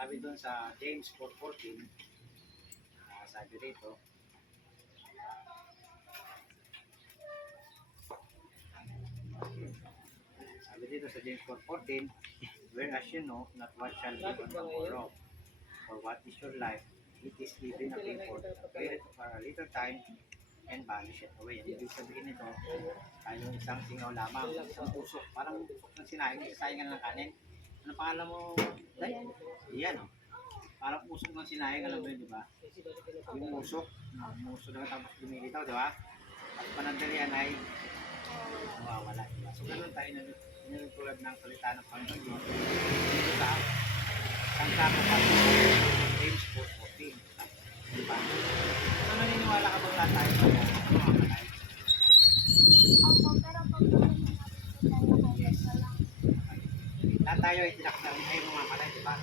Sabi doon sa James 4:14, sabi dito, sa James 4:14, whereas you know not what shall be on tomorrow, or what is your life, it is given a report, appeared for a little time, and vanished away. Ang ibig sabihin nito, tayo isang singaw lamang, isang usok, parang usok ng sinayang, sayangan ng kanin. Ano pangalan mo? Yan o. Parang usok ng sinayang, alam mo yun, di ba? Yung usok na tapos lumilitaw, di ba? At panandalian ay nawawala, di ba? So, ganun tayo tulad ng salita ng Panginoon Diyos. Dito sa Sangkako pa James 4:14. Di ba? So, naniniwala ka bang lahat tayo mga kalay? Opo, pero pag naman natin tayo kahit lang. Lahat tayo ay tinakda rin tayo mga kalay, di ba?